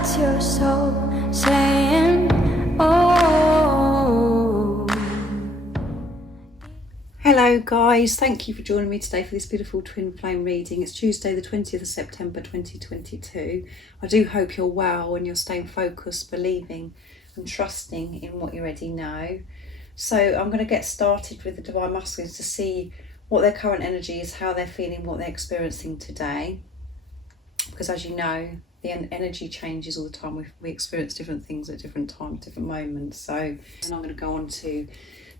That's your soul saying, oh. Hello guys, thank you for joining me today for this beautiful twin flame reading. It's Tuesday the 20th of September 2022. I do hope you're well and you're staying focused, believing and trusting in what you already know. So I'm going to get started with the Divine Masculines to see what their current energy is, how they're feeling, what they're experiencing today. Because as you know, the energy changes all the time. We experience different things at different times, different moments. So and I'm going to go on to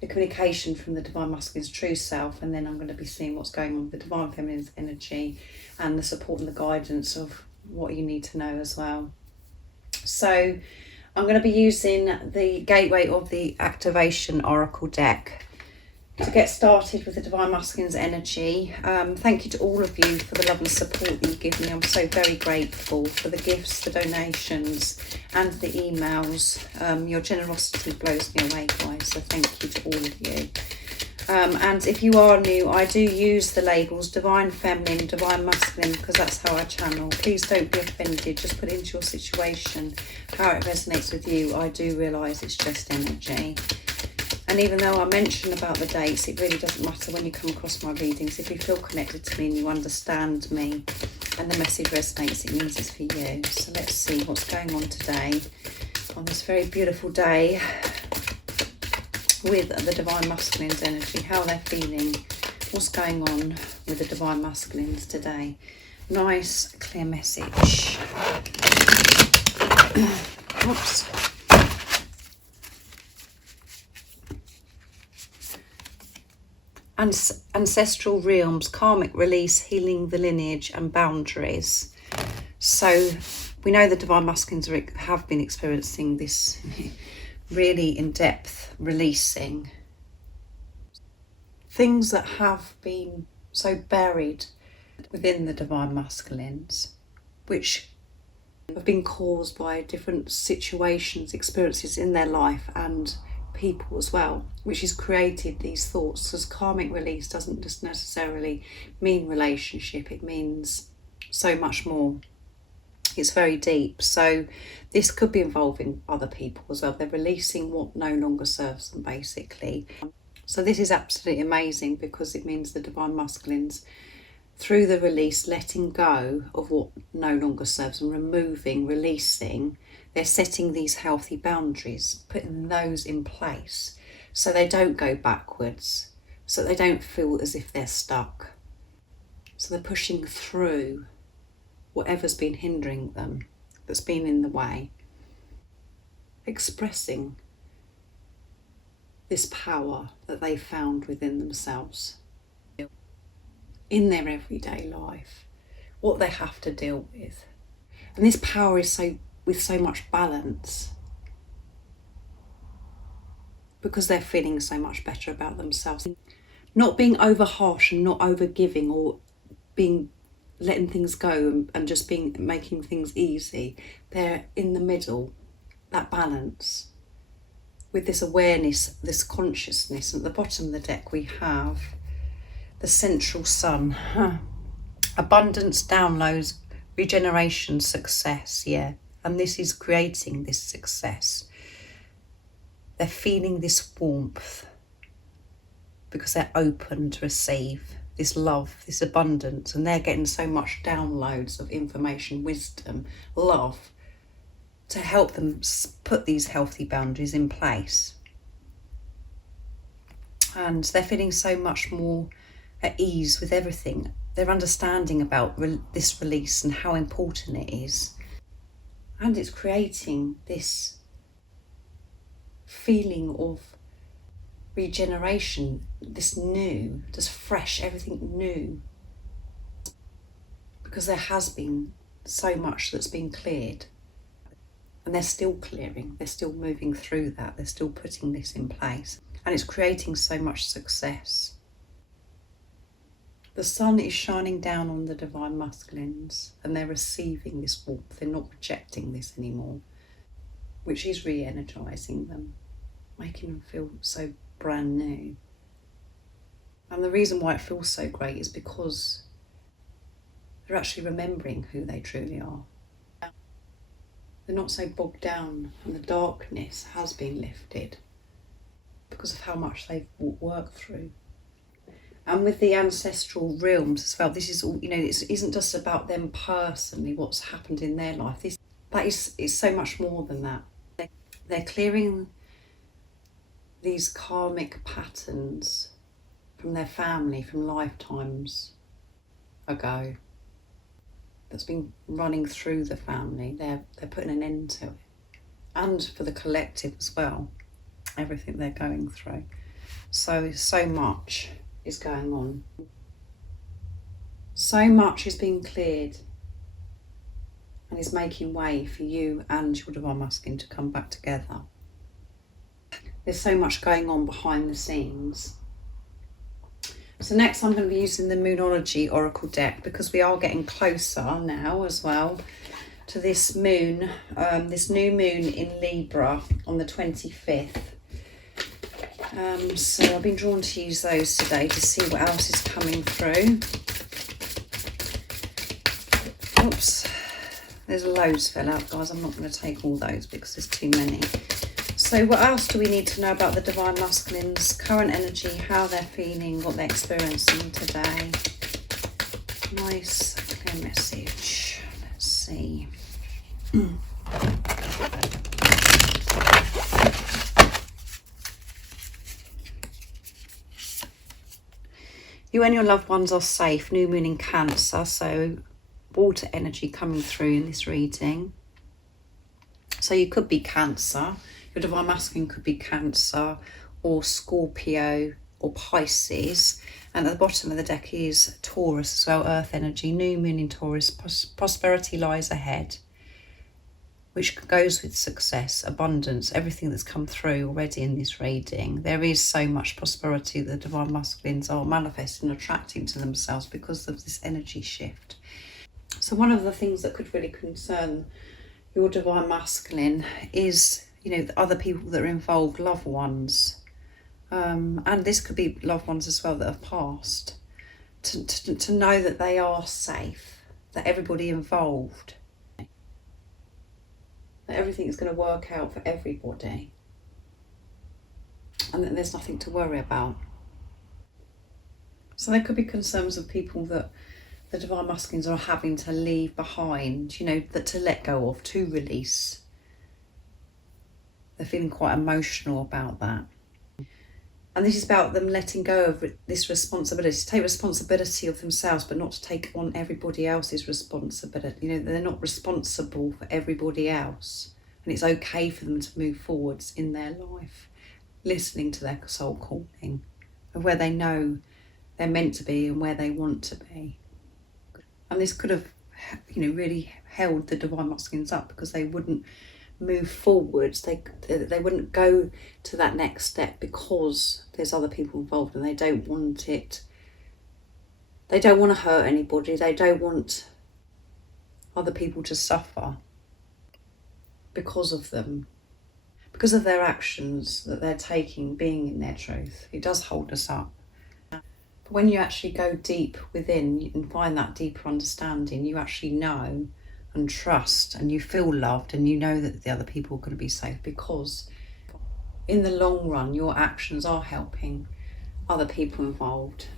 the communication from the Divine Masculine's true self, and then I'm going to be seeing what's going on with the Divine Feminine's energy and the support and the guidance of what you need to know as well. So I'm going to be using the Gateway of the Activation Oracle deck to get started with the Divine Masculine's energy. Thank you to all of you for the love and support that you give me. I'm so very grateful for the gifts, the donations and the emails. Your generosity blows me away, guys, so thank you to all of you. And if you are new, I do use the labels Divine Feminine, Divine Masculine, because that's how I channel. Please don't be offended, just put it into your situation, how it resonates with you. I do realise it's just energy. And even though I mention about the dates, it really doesn't matter when you come across my readings. If you feel connected to me and you understand me and the message resonates, it means it's for you. So let's see what's going on today on this very beautiful day with the Divine Masculine's energy, how they're feeling, what's going on with the Divine Masculines today. Nice, clear message. Oops. Ancestral realms, karmic release, healing the lineage and boundaries. So we know the Divine Masculines have been experiencing this really in-depth releasing. Things that have been so buried within the Divine Masculines, which have been caused by different situations, experiences in their life and people as well, which has created these thoughts. Because karmic release doesn't just necessarily mean relationship, it means so much more. It's very deep. So this could be involving other people as well. They're releasing what no longer serves them, basically. So this is absolutely amazing, because it means the Divine Masculines, through the release, letting go of what no longer serves them, removing, releasing, they're setting these healthy boundaries, putting those in place so they don't go backwards, so they don't feel as if they're stuck. So they're pushing through whatever's been hindering them, that's been in the way, expressing this power that they found within themselves in their everyday life, what they have to deal with. And this power is with so much balance, because they're feeling so much better about themselves. Not being over harsh and not over giving, or letting things go and just making things easy. They're in the middle, that balance, with this awareness, this consciousness. At the bottom of the deck we have the central sun. Abundance, downloads, regeneration, success, yeah. And this is creating this success. They're feeling this warmth because they're open to receive this love, this abundance, and they're getting so much downloads of information, wisdom, love, to help them put these healthy boundaries in place. And they're feeling so much more at ease with everything. They're understanding about this release and how important it is. And it's creating this feeling of regeneration, this new, just fresh, everything new. Because there has been so much that's been cleared. And they're still clearing, they're still moving through that, they're still putting this in place. And it's creating so much success. The sun is shining down on the Divine Masculines, and they're receiving this warmth. They're not rejecting this anymore, which is re-energizing them, making them feel so brand new. And the reason why it feels so great is because they're actually remembering who they truly are. they're not so bogged down, and the darkness has been lifted because of how much they've worked through. And with the ancestral realms as well, this is all, it isn't just about them personally, what's happened in their life. That is so much more than that. They're clearing these karmic patterns from their family, from lifetimes ago, that's been running through the family. They're putting an end to it. And for the collective as well, everything they're going through. So much is going on. So much is being cleared and is making way for you and your divine masculine to come back together. There's so much going on behind the scenes. So next I'm going to be using the Moonology Oracle deck, because we are getting closer now as well to this moon, this new moon in Libra on the 25th. So I've been drawn to use those today to see what else is coming through. Oops, there's loads fell out, guys. I'm not going to take all those because there's too many. So what else do we need to know about the Divine Masculines, current energy, how they're feeling, what they're experiencing today? Nice clear message. Let's see. You and your loved ones are safe. New moon in Cancer, so water energy coming through in this reading. So you could be Cancer. Your divine masculine could be Cancer or Scorpio or Pisces. And at the bottom of the deck is Taurus as well, earth energy. New moon in Taurus. Prosperity lies ahead, which goes with success, abundance, everything that's come through already in this reading. There is so much prosperity that the divine masculines are manifesting, attracting to themselves because of this energy shift. So one of the things that could really concern your divine masculine is, the other people that are involved, loved ones. And this could be loved ones as well that have passed. To know that they are safe, that everybody involved, that everything is going to work out for everybody, and that there's nothing to worry about. So there could be concerns of people that the divine masculines are having to leave behind, that to let go of, to release. They're feeling quite emotional about that. And this is about them letting go of this responsibility, to take responsibility of themselves, but not to take on everybody else's responsibility. They're not responsible for everybody else. And it's okay for them to move forwards in their life, listening to their soul calling, of where they know they're meant to be and where they want to be. And this could have, really held the divine masculines up, because they wouldn't move forwards, they wouldn't go to that next step because there's other people involved and they don't want it. They don't want to hurt anybody. They don't want other people to suffer because of them, because of their actions that they're taking, being in their truth. It does hold us up. But when you actually go deep within and find that deeper understanding, you actually know and trust, and you feel loved, and you know that the other people are going to be safe, because in the long run your actions are helping other people involved,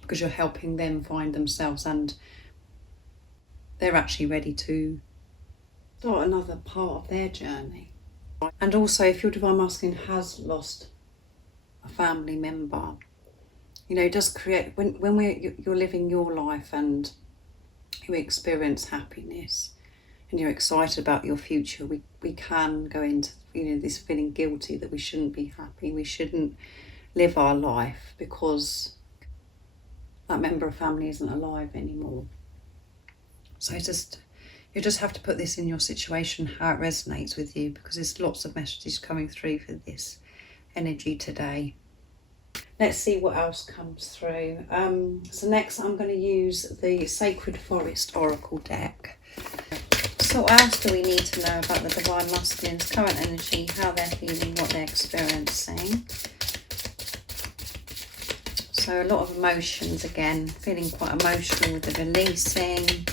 because you're helping them find themselves, and they're actually ready to start another part of their journey. And also, if your divine masculine has lost a family member, it does create, when you're living your life and you experience happiness and you're excited about your future, we can go into this feeling guilty that we shouldn't be happy, we shouldn't live our life because that member of family isn't alive anymore. So you just have to put this in your situation, how it resonates with you, because there's lots of messages coming through for this energy today. Let's see what else comes through. So next I'm going to use the Sacred Forest Oracle deck. So what else do we need to know about the Divine Masculines, current energy, how they're feeling, what they're experiencing? So a lot of emotions again, feeling quite emotional with the releasing.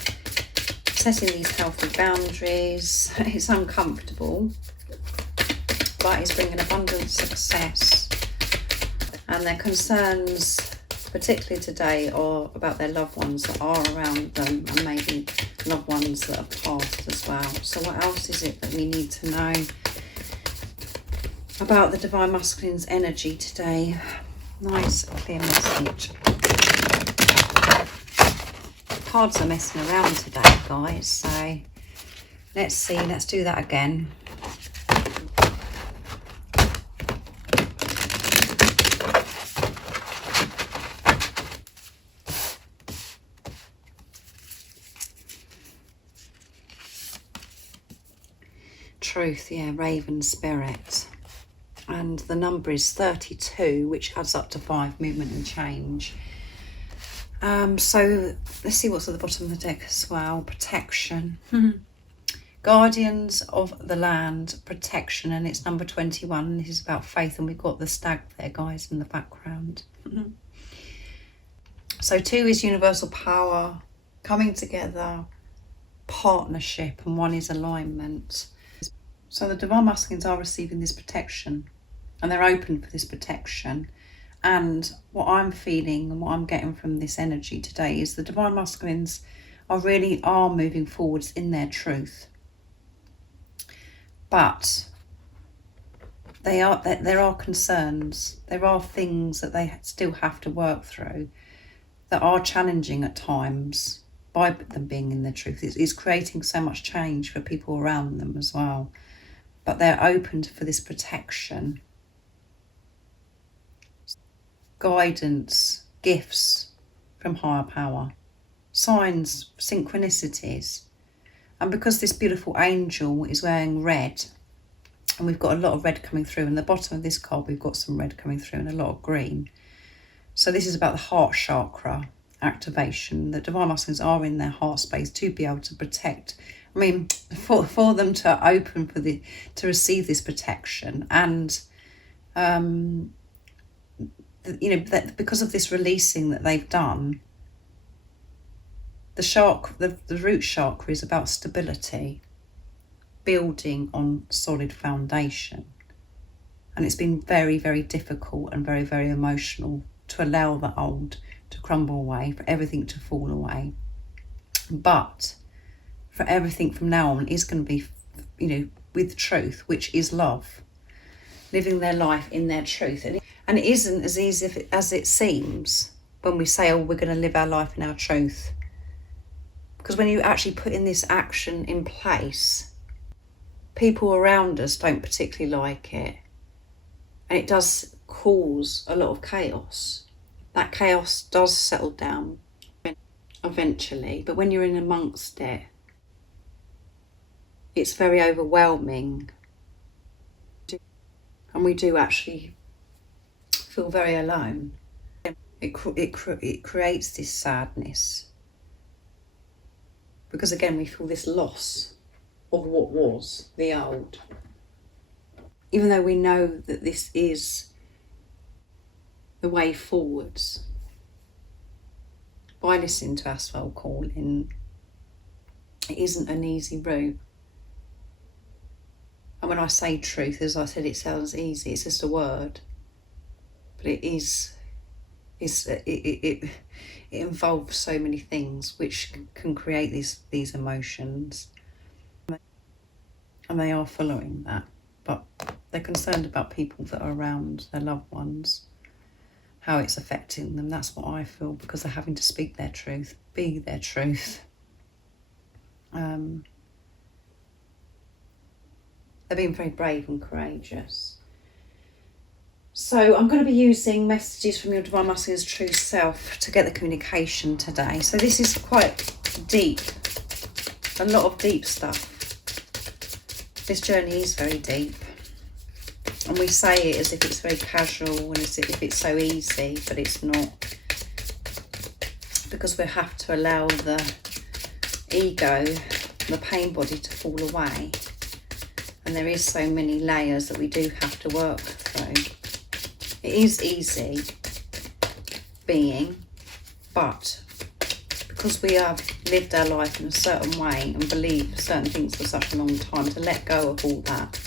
setting these healthy boundaries. It's uncomfortable, but it's bringing abundant success. And their concerns, particularly today, are about their loved ones that are around them, and maybe loved ones that have passed as well. So what else is it that we need to know about the Divine Masculine's energy today? Nice clear message. Cards are messing around today, guys, so let's see, let's do that again. Truth, yeah, Raven Spirit. And the number is 32, which adds up to 5, movement and change. So let's see what's at the bottom of the deck as well. Protection. Guardians of the land, protection, and it's number 21. This is about faith, and we've got the stag there, guys, in the background. So 2 is universal power, coming together, partnership, and 1 is alignment. So the Divine Masculines are receiving this protection, and they're open for this protection. And what I'm feeling and what I'm getting from this energy today is the Divine Masculines are moving forwards in their truth. But there are concerns, there are things that they still have to work through that are challenging at times by them being in their truth. It's creating so much change for people around them as well. But they're open for this protection. Guidance, gifts from higher power, signs, synchronicities. And because this beautiful angel is wearing red, and we've got a lot of red coming through, and the bottom of this card we've got some red coming through and a lot of green. So this is about the heart chakra activation. The Divine Masculines are in their heart space to be able to protect. I mean, for them to open to receive this protection, and that because of this releasing that they've done, the root chakra is about stability, building on solid foundation. And it's been very, very difficult and very, very emotional to allow the old to crumble away, for everything to fall away. But for everything from now on is going to be, with truth, which is love. Living their life in their truth. And it isn't as easy as it seems when we say, we're going to live our life in our truth. Because when you actually put in this action in place, people around us don't particularly like it. And it does cause a lot of chaos. That chaos does settle down eventually. But when you're in amongst it, it's very overwhelming. And we do actually feel very alone. It creates this sadness. Because again, we feel this loss of what was the old. Even though we know that this is the way forwards. By listening to our soul calling, it isn't an easy route. And when I say truth, as I said, it sounds easy. It's just a word, but it is. It involves so many things which can create these emotions, and they are following that. But they're concerned about people that are around their loved ones, how it's affecting them. That's what I feel, because they're having to speak their truth, be their truth. They're being very brave and courageous. So I'm going to be using messages from your Divine Masculine's true self to get the communication today. So this is quite deep, a lot of deep stuff. This journey is very deep. And we say it as if it's very casual and as if it's so easy, but it's not. Because we have to allow the ego, the pain body, to fall away. And there is so many layers that we do have to work through. It is easy being, but because we have lived our life in a certain way and believed certain things for such a long time, to let go of all that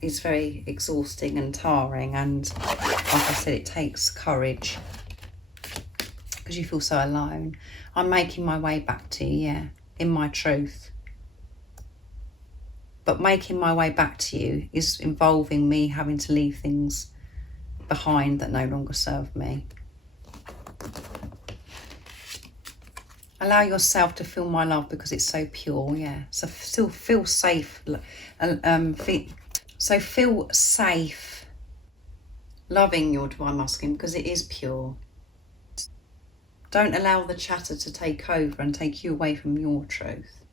is very exhausting and tiring. And like I said, it takes courage because you feel so alone. I'm making my way back to you, yeah, in my truth. But making my way back to you is involving me having to leave things behind that no longer serve me. Allow yourself to feel my love because it's so pure, yeah. So still feel safe. So feel safe loving your divine masculine because it is pure. Don't allow the chatter to take over and take you away from your truth.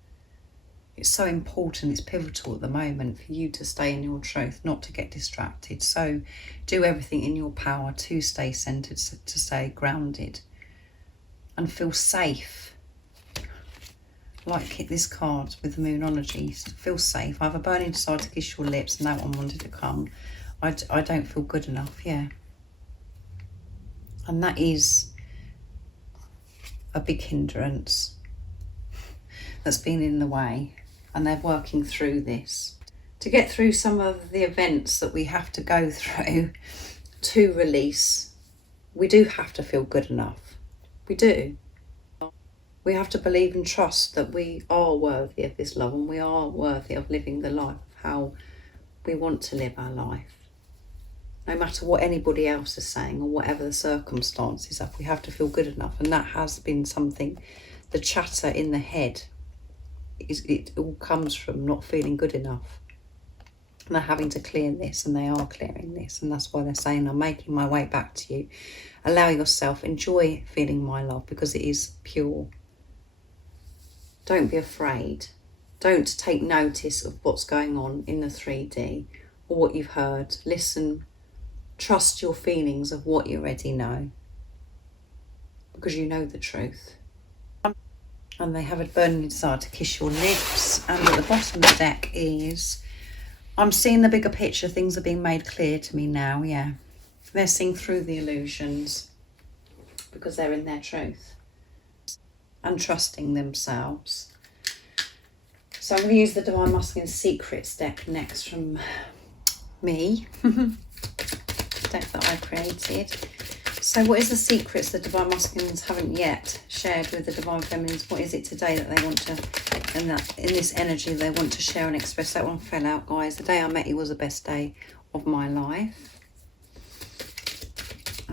It's so important, it's pivotal at the moment for you to stay in your truth, not to get distracted. So do everything in your power to stay centered, to stay grounded and feel safe. Like this card with the Moonology, feel safe. I have a burning desire to kiss your lips and that one wanted to come. I don't feel good enough, yeah. And that is a big hindrance that's been in the way. And they're working through this to get through some of the events that we have to go through to release. We do have to feel good enough. We do. We have to believe and trust that we are worthy of this love and we are worthy of living the life of how we want to live our life. No matter what anybody else is saying or whatever the circumstances are, we have to feel good enough. And that has been something, the chatter in the head, it all comes from not feeling good enough. And they're having to clear this, and they are clearing this. And that's why they're saying, I'm making my way back to you. Allow yourself, enjoy feeling my love because it is pure. Don't be afraid. Don't take notice of what's going on in the 3D or what you've heard. Listen, trust your feelings of what you already know because you know the truth. And they have a burning desire to kiss your lips. And at the bottom of the deck is, I'm seeing the bigger picture. Things are being made clear to me now, yeah. They're seeing through the illusions because they're in their truth and trusting themselves. So I'm going to use the Divine Masculine Secrets deck next from me, deck that I created. So what is the secrets the Divine Masculines haven't yet shared with the Divine Feminines? What is it today that they want to, and that in this energy they want to share and express? That one fell out, guys. The day I met you was the best day of my life.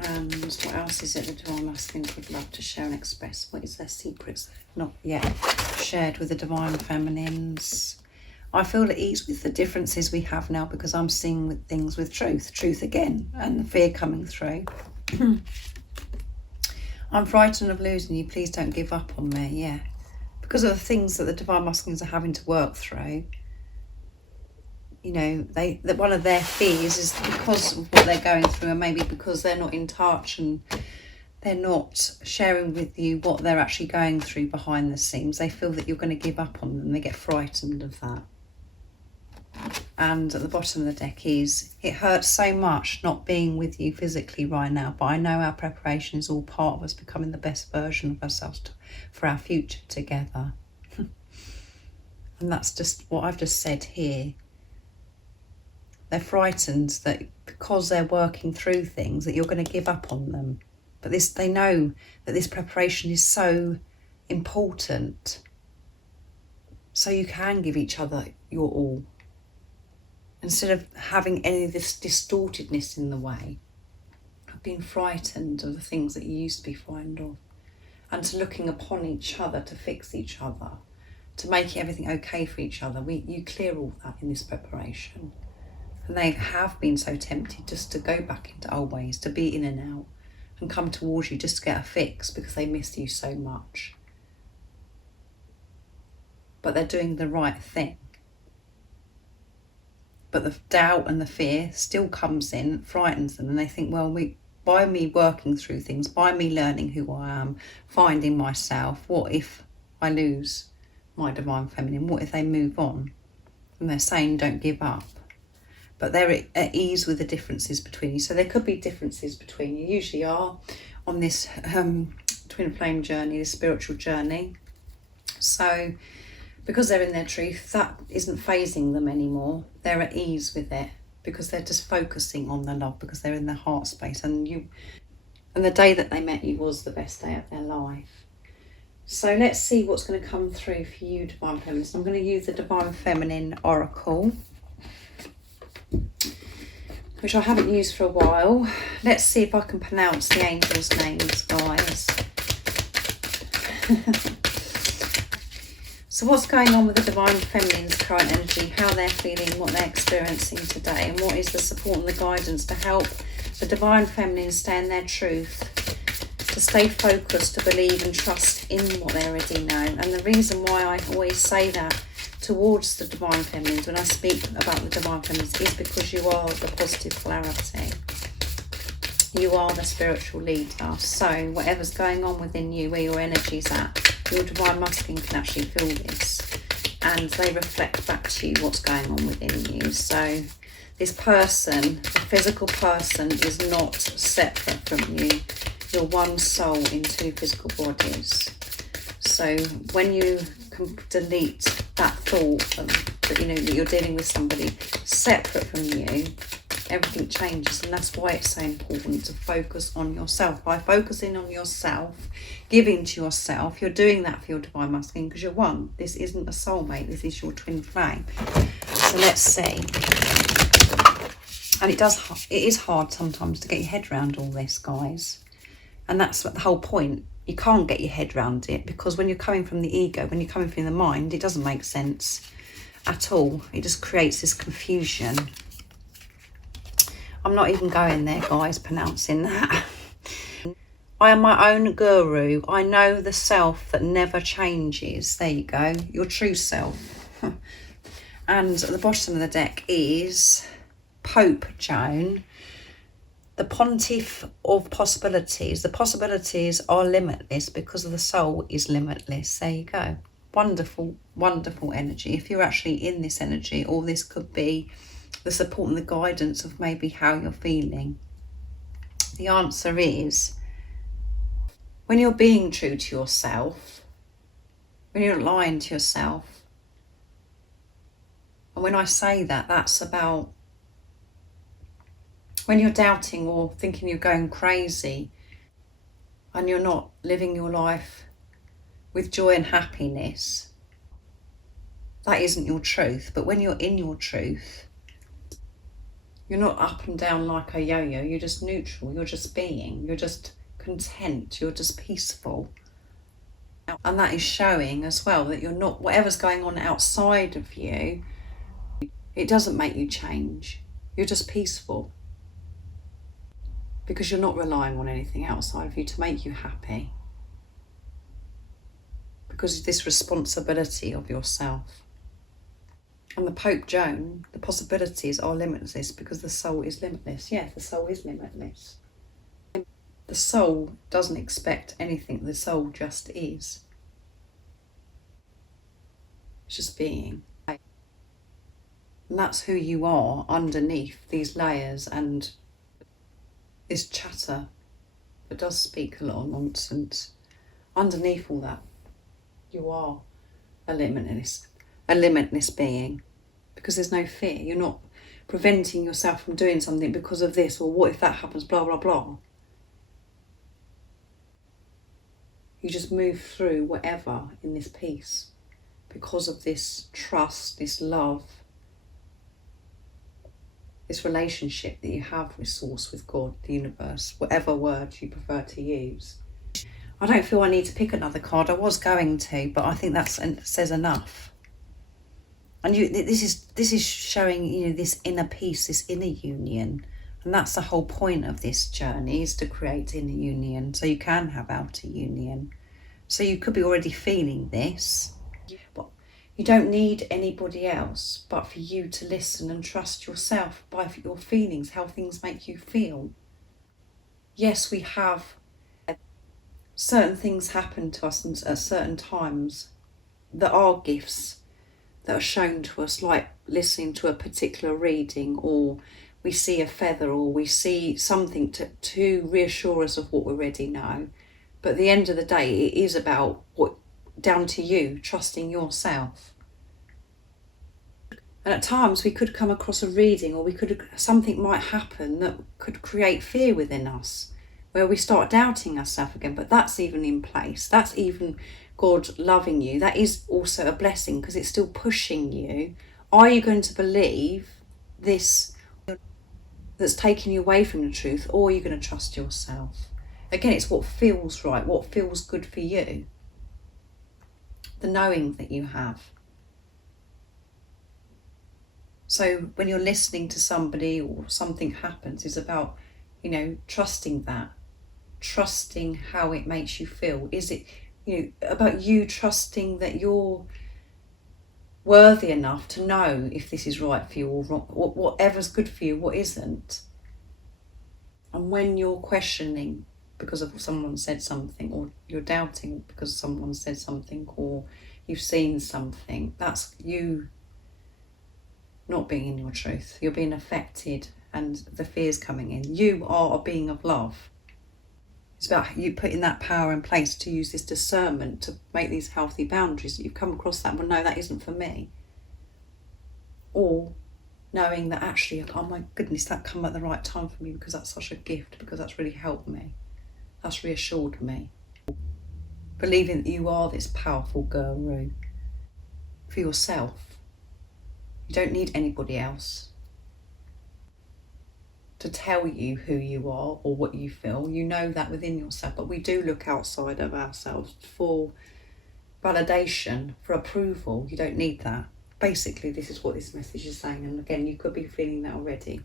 And what else is it the Divine Masculines would love to share and express? What is their secrets not yet shared with the Divine Feminines? I feel at ease with the differences we have now because I'm seeing with things with truth again, and the fear coming through. I'm frightened of losing you. Please don't give up on me. Yeah, because of the things that the Divine Masculines are having to work through. You know, that one of their fears is because of what they're going through, and maybe because they're not in touch and they're not sharing with you what they're actually going through behind the scenes. They feel that you're going to give up on them. They get frightened of that. And at the bottom of the deck is, it hurts so much not being with you physically right now, but I know our preparation is all part of us becoming the best version of ourselves for our future together. And that's just what I've just said here. They're frightened that because they're working through things that you're going to give up on them. But they know that this preparation is so important. So you can give each other your all. Instead of having any of this distortedness in the way, of being frightened of the things that you used to be frightened of, and to looking upon each other to fix each other, to make everything okay for each other. You clear all that in this preparation. And they have been so tempted just to go back into old ways, to be in and out, and come towards you just to get a fix because they miss you so much. But they're doing the right thing. But the doubt and the fear still comes in, frightens them, and they think, well, by me working through things, by me learning who I am, finding myself, what if I lose my Divine Feminine? What if they move on? And they're saying, don't give up. But they're at ease with the differences between you. So there could be differences between you, usually are, on this twin flame journey, this spiritual journey. So because they're in their truth, that isn't phasing them anymore. They're at ease with it because they're just focusing on the love, because they're in their heart space. And the day that they met you was the best day of their life. So let's see what's going to come through for you, Divine Feminine. I'm going to use the Divine Feminine Oracle, which I haven't used for a while. Let's see if I can pronounce the angels' names, guys. So what's going on with the Divine Feminine's current energy, how they're feeling, what they're experiencing today, and what is the support and the guidance to help the Divine Feminine stay in their truth, to stay focused, to believe and trust in what they already know. And the reason why I always say that towards the Divine Feminines when I speak about the Divine Feminines is because you are the positive polarity. You are the spiritual leader. So whatever's going on within you, where your energy's at, your Divine Masculine can actually feel this, and they reflect back to you what's going on within you. So this person, the physical person, is not separate from you. You're one soul in two physical bodies. So when you can delete that thought that that you're dealing with somebody separate from you, everything changes. And that's why it's so important to focus on yourself. By focusing on yourself, giving to yourself, you're doing that for your Divine Masculine, because you're one. This isn't a soulmate, this is your twin flame. So let's see. And it is hard sometimes to get your head around all this, guys. And that's what the whole point. You can't get your head around it, because when you're coming from the ego, when you're coming from the mind, it doesn't make sense at all. It just creates this confusion. I'm not even going there, guys, pronouncing that. I am my own guru. I know the self that never changes. There you go, your true self. And at the bottom of the deck is Pope Joan, the Pontiff of Possibilities. The possibilities are limitless because the soul is limitless. There you go. Wonderful, wonderful energy. If you're actually in this energy, or this could be the support and the guidance of maybe how you're feeling. The answer is, when you're being true to yourself, when you're not lying to yourself, and when I say that, that's about when you're doubting or thinking you're going crazy and you're not living your life with joy and happiness, that isn't your truth. But when you're in your truth, you're not up and down like a yo-yo. You're just neutral. You're just being. You're just content. You're just peaceful. And that is showing as well that you're not, whatever's going on outside of you, it doesn't make you change. You're just peaceful. Because you're not relying on anything outside of you to make you happy. Because of this responsibility of yourself. And the Pope Joan, the possibilities are limitless because the soul is limitless. Yeah, the soul is limitless. The soul doesn't expect anything. The soul just is. It's just being. And that's who you are underneath these layers and this chatter that does speak a lot of nonsense. Underneath all that, you are a limitless being, because there's no fear. You're not preventing yourself from doing something because of this, or what if that happens, blah, blah, blah. You just move through whatever in this peace because of this trust, this love, this relationship that you have with Source, with God, the universe, whatever word you prefer to use. I don't feel I need to pick another card. I was going to, but I think that says enough. And this is showing this inner peace, this inner union, and that's the whole point of this journey, is to create inner union, so you can have outer union. So you could be already feeling this, but you don't need anybody else but for you to listen and trust yourself by your feelings, how things make you feel. Yes, we have certain things happen to us at certain times that are gifts that are shown to us, like listening to a particular reading, or we see a feather or we see something to reassure us of what we already know. But at the end of the day, it is about down to you, trusting yourself. And at times we could come across a reading, or something might happen that could create fear within us, where we start doubting ourselves again. But that's even in place. That's even God loving you. That is also a blessing, because it's still pushing you. Are you going to believe this that's taking you away from the truth, or are you going to trust yourself? Again, it's what feels right, what feels good for you. The knowing that you have. So when you're listening to somebody or something happens, it's about, trusting that. Trusting how it makes you feel. Is it, about you trusting that you're worthy enough to know if this is right for you or wrong, whatever's good for you, what isn't. And when you're questioning because of someone said something, or you're doubting because someone said something, or you've seen something, that's you not being in your truth. You're being affected and the fear's coming in. You are a being of love. It's about you putting that power in place to use this discernment to make these healthy boundaries. That you've come across that, well, no, that isn't for me. Or knowing that actually, oh my goodness, that come at the right time for me, because that's such a gift, because that's really helped me. That's reassured me. Believing that you are this powerful guru for yourself. You don't need anybody else to tell you who you are or what you feel. You know that within yourself, but we do look outside of ourselves for validation, for approval. You don't need that. Basically, this is what this message is saying, and again, you could be feeling that already.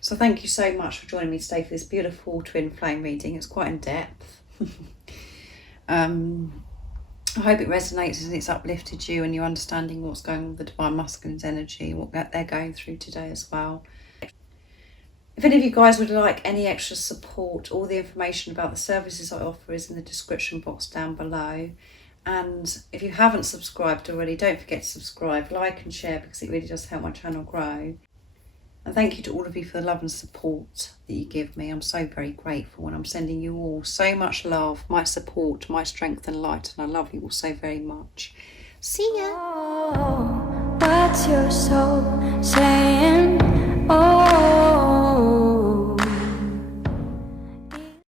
So thank you so much for joining me today for this beautiful twin flame reading. It's quite in depth. I hope it resonates and it's uplifted you, and you're understanding what's going on with the Divine Masculine's energy, what they're going through today as well. If any of you guys would like any extra support, all the information about the services I offer is in the description box down below. And if you haven't subscribed already, don't forget to subscribe, like and share, because it really does help my channel grow. And thank you to all of you for the love and support that you give me. I'm so very grateful, and I'm sending you all so much love, my support, my strength and light, and I love you all so very much. See ya! Oh, what's your soul saying? Oh.